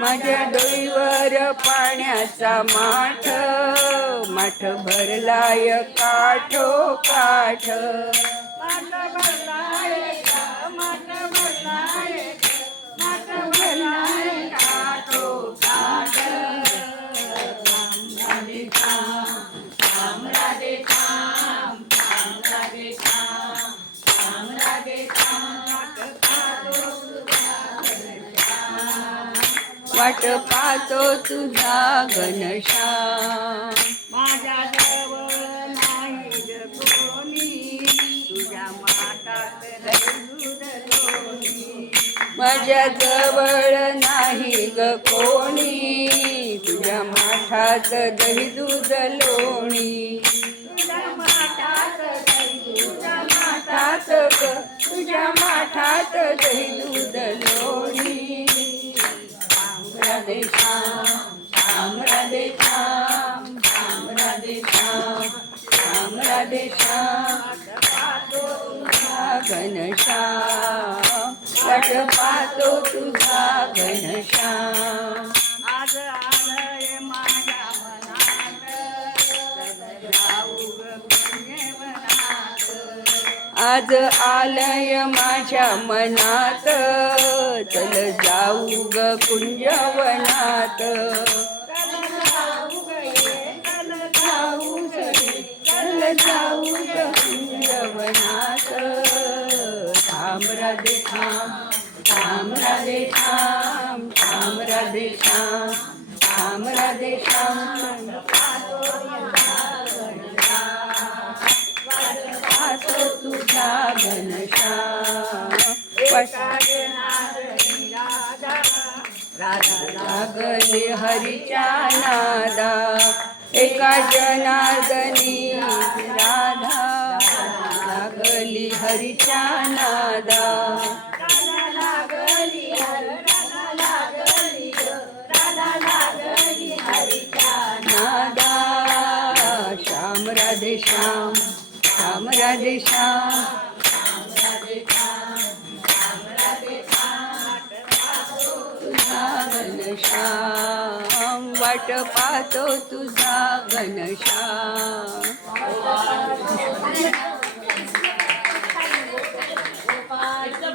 माझ्या डोईवर पाण्याचा माठ माठ भरलाय काठो काठ. माठ भरलाय माठ भरलाय वाट पाहतो तुझा घनश्याम. माझ्या जवळ नाही कोणी. तुझ्या माझ्या जवळ नाही ग कोणी. तुझ्या माठात दही दूध लोणी. तुझ्या माठात दही दूध श्याम राधे श्याम श्याम राधे श्याम श्याम राधे श्याम श्याम राधे श्याम तुझा घनश्याम वाट पाहतो तुझा घनश्याम आज आलय माझ्या मनात. चल जाऊ ग कुंजवनात. चल जाऊ ग कुंजवनात. थांब थांब थांब थांब. राधा लागले हरीच्या नादा एका जनार्दनी राधा. लागली हरीच्या नादा. नादा. श्याम राधे श्याम. श्याम राधे श्याम. घनश्याम वाट पाहतो तुझा घनश्याम.